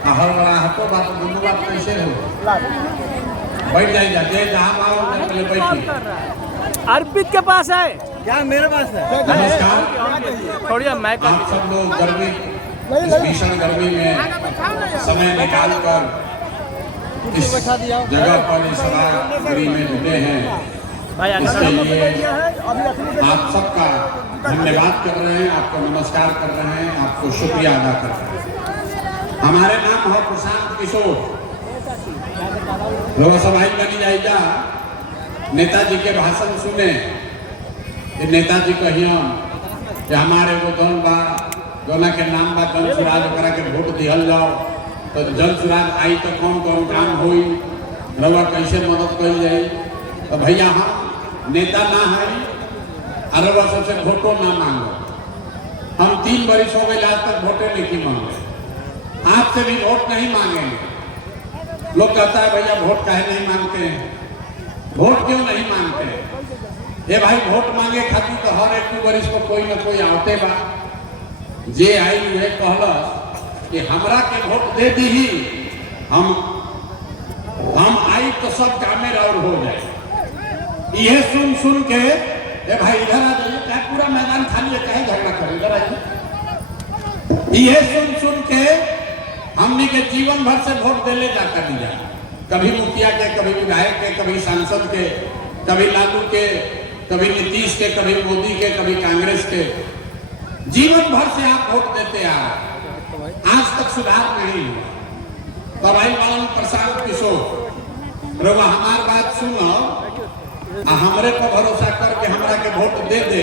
हर बड़ा हटो बात दोनों बात कैसे हो बैठ जाइए जाते जहाँ आओ पहले बैठिए। अर्पित के पास है क्या मेरे पास है? नमस्कार। छोड़िए मैं आप सब लोग गर्मी इस भीषण गर्मी में समय निकाल कर इस जगह पर इस सभागृह में जुटे हैं, भाई इसके लिए आप सबका धन्यवाद कर रहे हैं, आपको नमस्कार कर रहे हैं, आपको शुक्रिया अदा कर रहे हैं। हमारे नाम है प्रशांत किशोर। लोग सभाई बनी जाएगा नेताजी के भाषण सुने, नेताजी कहिए कि हमारे वो दल बा दोना के नाम बा जन सुराज करा के वोट दिहल जाओ, तो जन सुराज आई तो कौन कौन काम हुई, रवा कैसे मदद कर जाए। तो भैया हम नेता ना है और रवा सबसे वोटो ना मांगो। हम 3 वर्ष हो गए आज तक वोटे नहीं मांगे, आपसे भी वोट नहीं मांगेंगे। लोग कहता है भैया वोट काहे नहीं मांगते हैं, वोट क्यों नहीं मांगते हैं? ये भाई वोट मांगे खातिर तो हर एक वर्ष को कोई न कोई आवते बा जे आई हुए कहलस कि हमरा के वोट दे दी ही हम आई तो सब कामे और हो जाए। यह सुन के ए भाई इधर आ जाइए, क्या पूरा मैदान खाली है, कहे झगड़ा करे, इधर आइए। यह सुन के हमने के जीवन भर से वोट देले जाकर दिया, कभी मुखिया के, कभी विधायक के, कभी सांसद के, कभी लालू के, कभी नीतीश के, कभी मोदी के, कभी कांग्रेस के। जीवन भर से आप वोट देते आ रहे, आज तक सुधार नहीं हुआ। तो भाई मालूम प्रशांत किशोर रवा हमार बात सुनो, हमरे पर भरोसा करके हमरा के वोट दे दे,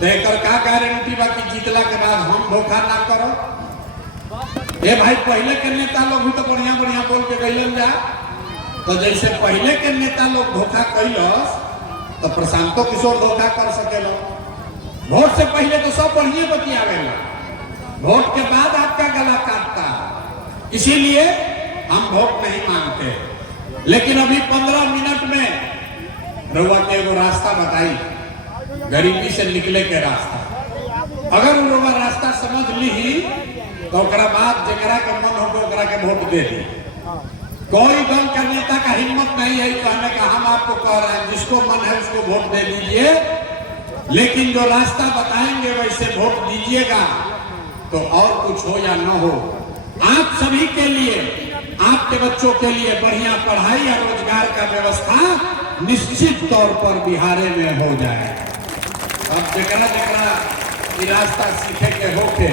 तो एक का गारंटी बा कि जीतला के बाद हम धोखा ना करो। ये भाई पहले के नेता लोग भी तो बढ़िया बढ़िया बोल के गइलन जा, तो जैसे पहले के नेता लोग धोखा कैलस तो प्रशांतो किशोर धोखा कर सकेलो। वोट से पहले तो सब बढ़िया बतियावेला, वोट के बाद आपका गला काटता। इसीलिए हम वोट नहीं मांगते। लेकिन अभी 15 मिनट में रउआ के एगो रास्ता बताई, गरीबी से निकले के रास्ता। अगर रउआ रास्ता समझ ली तो बाद जरा के मन हो ओकरा के वोट दे दी। कोई दल का नेता का हिम्मत नहीं है कहने का हम आपको कह रहे हैं, जिसको मन है उसको वोट दे दीजिए, लेकिन जो रास्ता बताएंगे वैसे वोट दीजिएगा। तो और कुछ हो या न हो, आप सभी के लिए, आपके बच्चों के लिए बढ़िया पढ़ाई और रोजगार का व्यवस्था निश्चित तौर पर बिहार में हो जाए। अब जरा रास्ता सीखे के होके,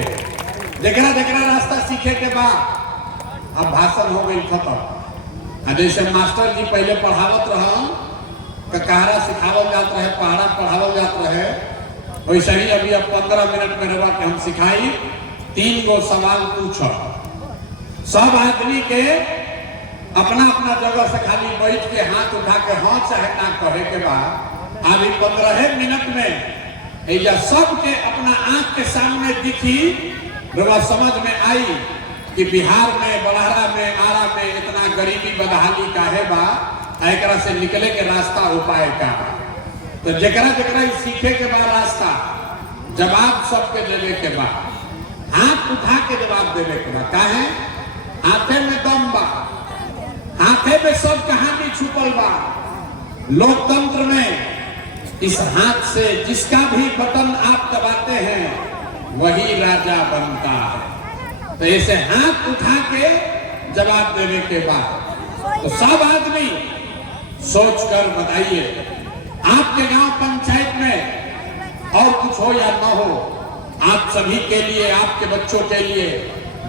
जरा रास्ता सीखे के बाद अब भाषण हो गई खत्म। जैसे मास्टर जी पहले पढ़ावत रहा, कहारा सिखावल जात रहे, पहाड़ा पढ़ावल जात रहे, वैसे ही अभी अब 15 मिनट में रवा के हम सिखाई। 3 गो सवाल पूछो, सब आदमी के अपना अपना जगह से खाली बैठ के हाथ उठा के हाँ चाहे ना कहे के बाद अभी 15 मिनट में सबके अपना आंख के सामने दिखी, रवा समझ में आई कि बिहार में, बड़हरा में, आरा में इतना गरीबी बदहाली का है बा, एकरा से निकले के रास्ता उपाय का। तो जरा सीखे के बाद रास्ता जवाब सबके देवे के बाद, हाथ उठा के जवाब देवे के बाद, काहे हाथे में दम बा, हाथे में सब कहानी छुपल बा। लोकतंत्र में इस हाथ से जिसका भी बटन आप दबाते हैं वही राजा बनता है। तो ऐसे हाथ उठा के जवाब देने के बाद तो सब आदमी सोचकर बताइए, आपके गांव पंचायत में और कुछ हो या ना हो, आप सभी के लिए, आपके बच्चों के लिए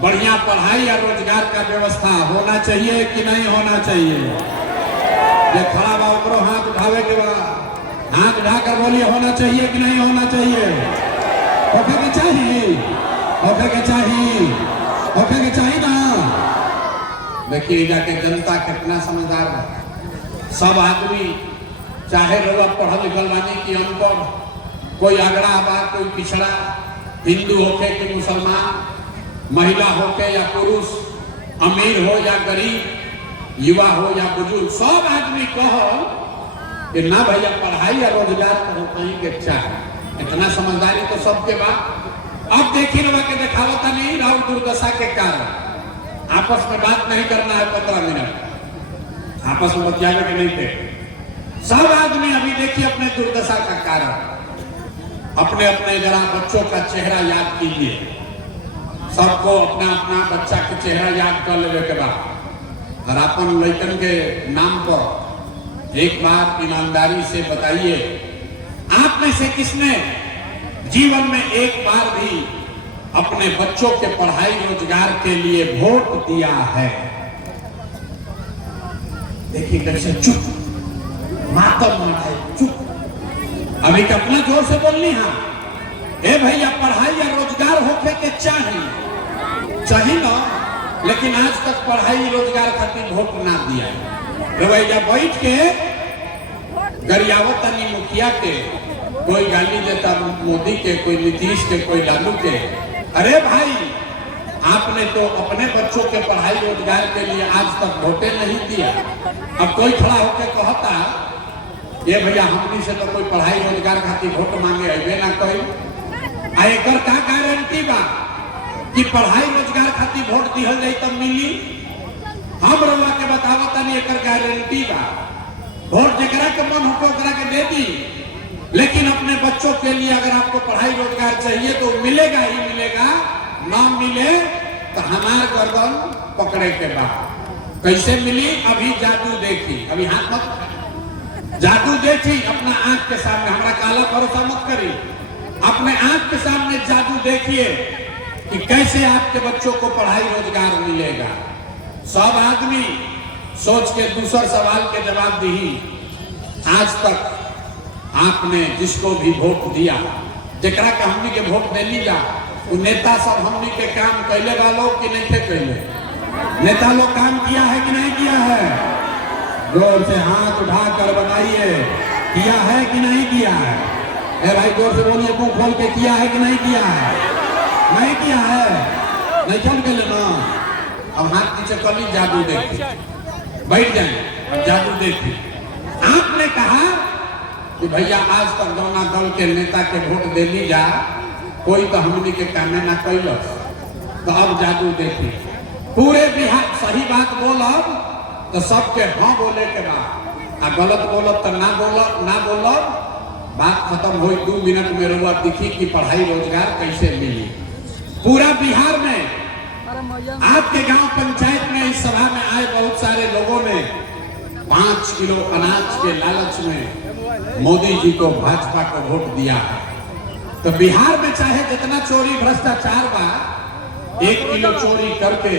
बढ़िया पढ़ाई और रोजगार का व्यवस्था होना चाहिए कि नहीं होना चाहिए? ये खड़ा बा ओकरो हाथ उठावे के बाद हाथ उठाकर बोलिए, होना चाहिए कि नहीं होना चाहिए? होके के चाहिए, होके के चाहिए, होके के चाहिए ना। देखिए जाके जनता कितना समझदार है। सब आदमी चाहे लोग पढ़ल लिखल बानी कि अनपढ़, कोई अगड़ा बा, कोई पिछड़ा, हिंदू होके कि मुसलमान, महिला होके या पुरुष, अमीर हो या गरीब, युवा हो या बुजुर्ग, सब आदमी कहो कि ना भैया पढ़ाई या रोजगार कहीं के चाहे। इतना समझदारी तो सबके बाद। अब देखी रवा के देखावता नहीं राहुल दुर्दशा के कारण आपस में बात नहीं करना है 15 मिनट, आपस में बतियाने के नहीं थे। सब आदमी अभी देखिए अपने दुर्दशा का कारण, अपने अपने जरा बच्चों का चेहरा याद कीजिए। सबको अपना अपना बच्चा के चेहरा याद कर लेवे के बाद और अपन लड़कन के नाम पर एक बार ईमानदारी से बताइए, आप में से किसने जीवन में एक बार भी अपने बच्चों के पढ़ाई रोजगार के लिए वोट दिया है? देखिए कैसे चुप, मातम मनाए, चुप। अभी कितना जोर से बोलनी है, ए भैया पढ़ाई या रोजगार होके के चाहिए ना, लेकिन आज तक पढ़ाई रोजगार खातिर वोट ना दिया। रवैया बैठ के गरियावत अली मुखिया के, कोई गाली देता मोदी के, कोई नीतीश के, कोई लालू के। अरे भाई आपने तो अपने बच्चों के पढ़ाई रोजगार के लिए आज तक वोटे नहीं दिया। अब कोई खड़ा होकर कहता ये भैया हमनी से तो कोई पढ़ाई रोजगार खातिर वोट मांगे अबे ना कोई, एकर का गारंटी बा कि पढ़ाई रोजगार खातिर वोट दिहल जाई तब मिली? हम रउआ के बतावत नहीं एकर गारंटी बा। वोट जकरा के मन होके ओकरा के दे दी, लेकिन अपने बच्चों के लिए अगर आपको पढ़ाई रोजगार चाहिए तो मिलेगा ही मिलेगा, ना मिले तो हमार गर्दन पकड़े के बाद। कैसे मिली? अभी जादू देखी, अभी हाथ मत, जादू देखी अपना आंख के सामने, हमारा काला भरोसा मत करी, अपने आंख के सामने जादू देखिए कि कैसे आपके बच्चों को पढ़ाई रोजगार मिलेगा। सब आदमी सोच के दूसरा सवाल के जवाब दी। आज तक आपने जिसको भी वोट दिया, जकरा के हमनी के वोट देनी जा, वो नेता सब हमनी के काम कैले वालों कि नहीं थे कैले? नेता लोग काम किया है कि नहीं किया है? जोर से हाथ उठाकर बताइए, किया है कि नहीं किया है? ए भाई जोर से बोलिए, मुंह खोल के किया है कि नहीं किया है? नहीं किया है, नहीं चल के लेना। अब हाथ नीचे कर ली, जादू देखी, बैठ जाए, जादू देखी। आपने कहा कि भैया आज तक दोना दल के नेता के वोट दे ली जा, कोई तो हमनी के कामे ना कैलस, तो अब जादू देखी। पूरे बिहार सही बात बोलब तो सबके हाँ बोले के बाद, आ गलत बोलब तो ना बोलब, बात खत्म हुई। 2 मिनट में रुआ दिखी कि पढ़ाई रोजगार कैसे मिली। पूरा बिहार में आपके गांव पंचायत में इस सभा में आए बहुत सारे लोगों ने 5 किलो अनाज के लालच में मोदी जी को, भाजपा को वोट दिया है। तो बिहार में चाहे जितना चोरी भ्रष्टाचार बा, 1 किलो चोरी करके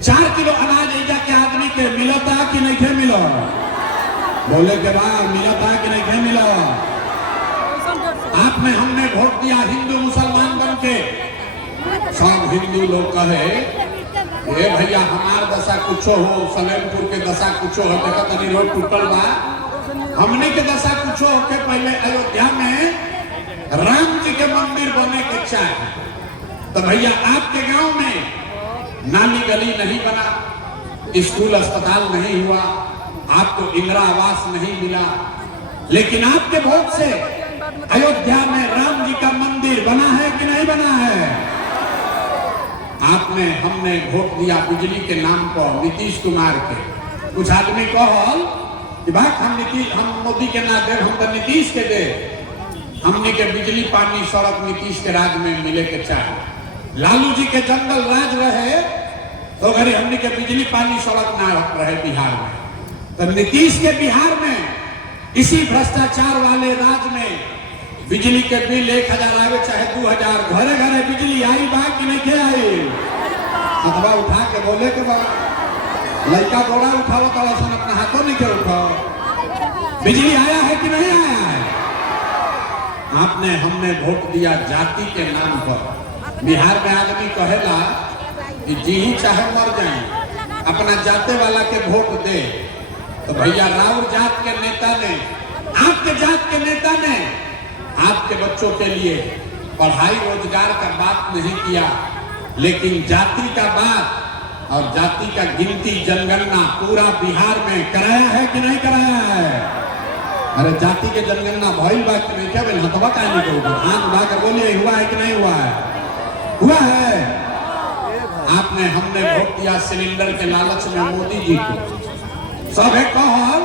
4 किलो अनाज एजा के आदमी के मिलता कि नहीं थे मिलो? बोले के बाद मिलता कि नहीं थे मिलो? आपने हमने वोट दिया हिंदू मुसलमान बन के, सब हिंदू लोग कहे ये भैया हमार दशा कुछो हो, सलेमपुर के दशा कुछो हो, देखा तनी रोड टूटल बा, हमने के दशा कुछो हो के पहले अयोध्या में राम जी के मंदिर बने के चाहे। तो भैया आपके गांव में नाली गली नहीं बना, स्कूल अस्पताल नहीं हुआ, आपको इंदिरा आवास नहीं मिला, लेकिन आपके वोट से अयोध्या में राम जी का मंदिर बना है कि नहीं बना है? आपने हमने वोट दिया बिजली के नाम पर नीतीश कुमार के। कुछ आदमी कहल कि भाई हम मोदी के ना दे, हम तो नीतीश के दे। हमने के बिजली पानी सड़क नीतीश के राज में मिले के चाहे। लालू जी के जंगल राज रहे तो अगर हमने के बिजली पानी सड़क ना रहे बिहार में, तो नीतीश के बिहार में इसी भ्रष्टाचार वाले राज में बिजली के बिल 1000 आवे चाहे 2000, घरे घरे बिजली आई बा कि नहीं के आई? अथवा उठा के बोले के बाद लड़का बोरा उठाओ तो अपना हाथों नहीं के उठाओ। बिजली आया है कि नहीं आया है? आपने हमने वोट दिया जाति के नाम पर। बिहार में आदमी कहेला कि जी ही चाहे मर जाए, अपना जाते वाला के वोट दे। तो भैया राउर जात के नेता ने, आपके जात के नेता ने आपके बच्चों के लिए पढ़ाई रोजगार का बात नहीं किया, लेकिन जाति का बात और जाति का गिनती जनगणना पूरा बिहार में कराया है कि नहीं कराया है? अरे जाति के जनगणना भइल बा कि नहीं? क्या बोले हथवा का नहीं करोगे, हाथ उठा कर बोलिए हुआ है कि नहीं हुआ है? हुआ है। आपने हमने वोट दिया सिलेंडर के लालच में मोदी जी को। सब है कहल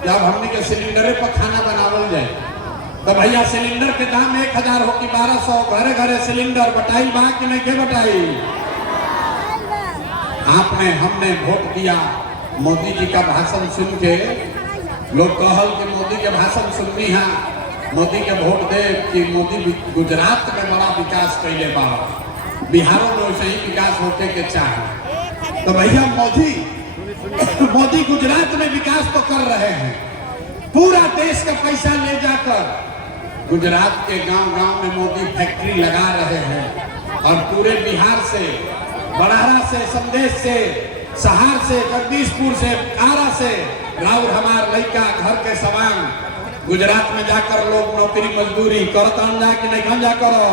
जब हमने के सिलेंडर पर खाना बनावल जाए तो भैया सिलेंडर के दाम 1000 हो कि 1200, घरे घरे सिलेंडर बटाई बा कि नहीं के बटाई। आपने हमने वोट दिया मोदी जी का भाषण सुन के लोग कहल कि मोदी के भाषण सुननी है, मोदी के वोट दे कि मोदी गुजरात में बड़ा विकास कैले बा, बिहारों में वैसे ही विकास होने के चाहे। तो भैया मोदी गुजरात में विकास तो कर रहे हैं, पूरा देश का पैसा ले जाकर गुजरात के गांव-गांव में मोदी फैक्ट्री लगा रहे हैं और पूरे बिहार से, बड़ारा से, संदेश से, सहार से, जगदीशपुर से, आरा से राउर हमार लड़का घर के सवांग गुजरात में जाकर लोग नौकरी मजदूरी करता कि नहीं जा करो।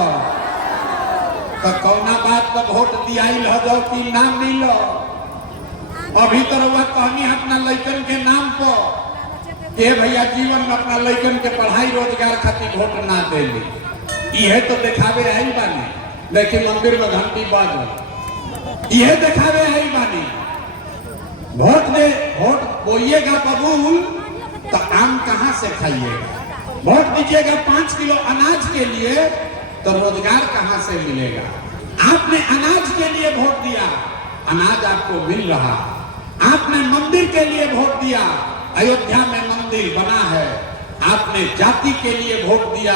तो कौना बात पर वोट दिया जाओ कि नाम मिलो। अभी तो रउआ कहनी अपना लड़कन के नाम पर के भैया जीवन में अपना लड़कन के पढ़ाई रोजगार खातिर वोट ना देली, यह तो दिखावे आई बानी, लेकिन मंदिर में घंटी बाज यह दिखावे आई बानी। वोट दे, वोट बोइएगा बबूल तो आम कहां से खाइएगा। वोट दीजिएगा 5 किलो अनाज के लिए तो रोजगार कहां से मिलेगा। आपने अनाज के लिए वोट दिया, अनाज आपको मिल रहा। आपने मंदिर के लिए वोट दिया, अयोध्या में मंदिर बना है। आपने जाति के लिए वोट दिया,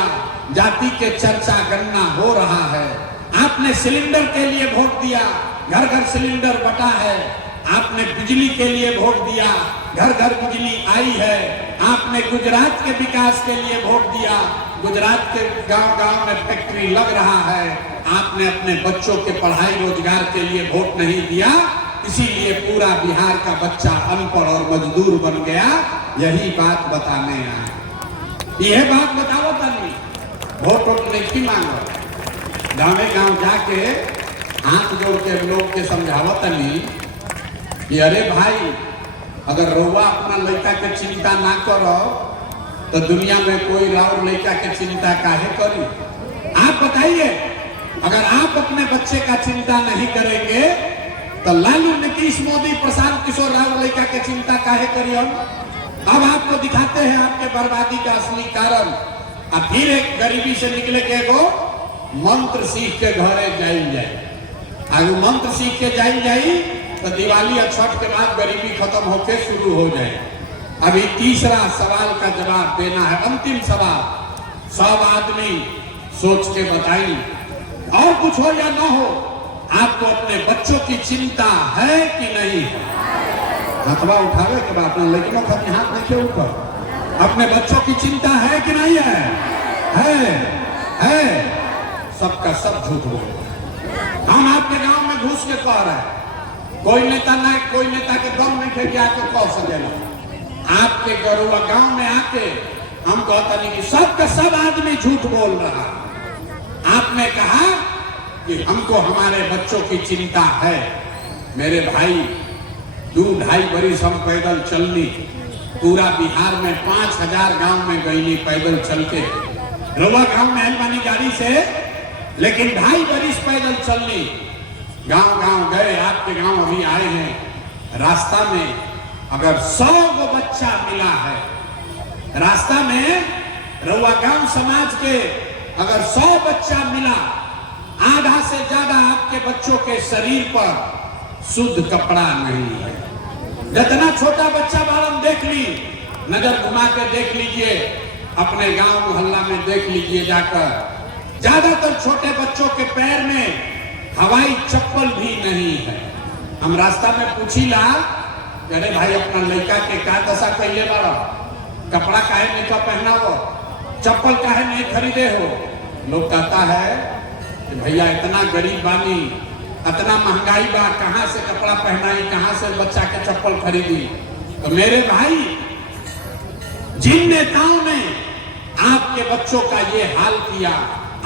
जाति के चर्चा गणना हो रहा है। आपने सिलेंडर के लिए वोट दिया, घर घर सिलेंडर बटा है। आपने बिजली के लिए वोट दिया, घर घर बिजली आई है। आपने गुजरात के विकास के लिए वोट दिया, गुजरात के गांव-गांव में फैक्ट्री लग रहा है। आपने अपने बच्चों के पढ़ाई रोजगार के लिए वोट नहीं दिया, इसीलिए पूरा बिहार का बच्चा अनपढ़ और मजदूर बन गया। यही बात बताने आए, यह बात बताओ तनी वोट नहीं मांगो। गाँव जाके हाथ जोड़ के लोग के समझावत तनी कि अरे भाई, अगर रउआ अपना लड़का के चिंता ना करो तो दुनिया में कोई राउर लड़का के चिंता काहे करी। आप बताइए, अगर आप अपने बच्चे का चिंता नहीं करेंगे तो लालू, नीतीश, मोदी, प्रशांत किशोर राउर लड़का के चिंता काहे करिए। अब आपको दिखाते हैं आपके बर्बादी का असली कारण। अब फिर एक गरीबी से निकले के को मंत्र सीख के घरे जाए, आगे मंत्र सीख के जाई तो दिवाली और छठ के बाद गरीबी खत्म होके शुरू हो जाए। अभी तीसरा सवाल का जवाब देना है, अंतिम सवाल। सब आदमी सोच के बताई, और कुछ हो या ना हो, आपको अपने बच्चों की चिंता है कि नहीं है। हथवा उठावे के बाद अपने लड़कियों का हाथ नहीं ऊपर। अपने बच्चों की चिंता है कि नहीं है? है। सबका सब झूठ बोल। हम आपके गांव में घुस के कह रहे हैं, कोई नेता ना, कोई नेता के दम नहीं थे कि आके कह सकेला। आपके गरुआ गांव में आके हम कहता नहीं कि सबका सब आदमी झूठ बोल रहा। आपने कहा कि हमको हमारे बच्चों की चिंता है। मेरे भाई, 2-2.5 बरिस हम पैदल चलनी, पूरा बिहार में 5000 गांव में गईनी पैदल चल के। रउआ गांव में हलवानी गाड़ी से, लेकिन 2.5 बरिस पैदल चलनी, गांव-गांव गए। आपके गांव अभी आए हैं, रास्ता में अगर 100 गो बच्चा मिला है, रास्ता में रउआ गांव समाज के अगर 100 बच्चा मिला, आधा से ज्यादा आपके बच्चों के शरीर पर शुद्ध कपड़ा नहीं है। जितना छोटा बच्चा बालम देख ली, नजर घुमा के देख लीजिए, अपने गांव मोहल्ला में देख लीजिए जाकर। ज्यादातर छोटे बच्चों के पैर में हवाई चप्पल भी नहीं है। हम रास्ता में पूछीला, अरे भाई अपना लड़का के का दशा कैले बारो, कपड़ा काहे नहीं का पहना हो, चप्पल काहे नहीं खरीदे हो। लोग कहता है कि भैया इतना गरीब बानी, इतना महंगाई बा, कहां से कपड़ा पहनाई, कहां से बच्चा के चप्पल खरीदी। तो मेरे भाई, जिन नेताओं ने आपके बच्चों का ये हाल किया,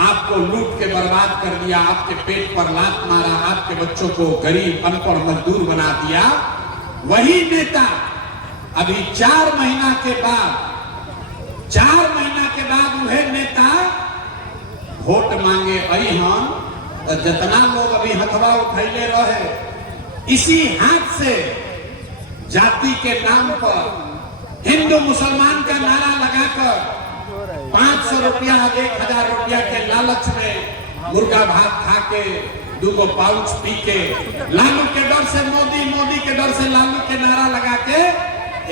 आपको लूट के बर्बाद कर दिया, आपके पेट पर लात मारा, आपके बच्चों को गरीब अनपढ़ मजदूर बना दिया, वही नेता अभी 4 महीना के बाद वह नेता वोट मांगे आई हम तो जितना लोग अभी हथवा उठैले रहे, इसी हाथ से जाति के नाम पर हिंदू मुसलमान का नारा लगाकर 500 रुपया 1000 रुपया के लालच में मुर्गा भात खा के 2 पाउच पी के लालू के डर से मोदी, मोदी के डर से लालू के नारा लगा के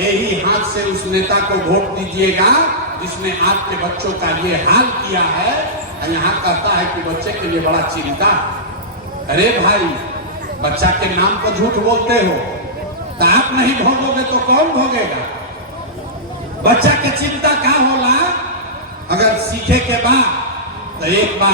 यही हाथ से उस नेता को वोट दीजिएगा जिसने आपके बच्चों का ये हाल किया है। यहाँ कहता है कि बच्चे के लिए बड़ा चिंता है। अरे भाई, बच्चा के नाम पर झूठ बोलते हो तो आप नहीं भोगोगे तो कौन भोगेगा? बच्चा के चिंता क्या होला? अगर सीखे के बाद तो एक बार